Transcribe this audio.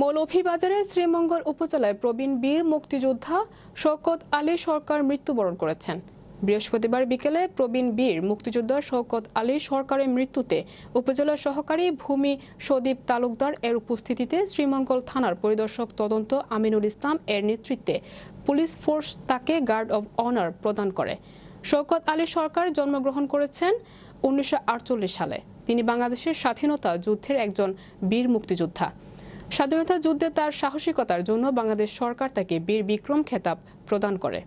মৌলভীবাজারের শ্রীমঙ্গল উপজেলায় প্রবীণ বীর মুক্তিযোদ্ধা শওকত আলী সরকার মৃত্যুবরণ করেছেন। বৃহস্পতিবার বিকেলে প্রবীণ বীর মুক্তিযোদ্ধা শওকত আলী সরকারের মৃত্যুতে উপজেলা সহকারী ভূমি সদীপ তালুকদার এর উপস্থিতিতে শ্রীমঙ্গল থানার পরিদর্শক তদন্ত আমিনুল ইসলাম এর নেতৃত্বে পুলিশ ফোর্স তাকে গার্ড অব অনার প্রদান করে। শওকত আলী সরকার জন্মগ্রহণ করেছেন 1948 সালে। তিনি বাংলাদেশের স্বাধীনতা যুদ্ধের একজন বীর মুক্তিযোদ্ধা। স্বাধীনতা যুদ্ধে তার সাহসিকতার জন্য বাংলাদেশ সরকার তাকে বীর বিক্রম খেতাব প্রদান করে।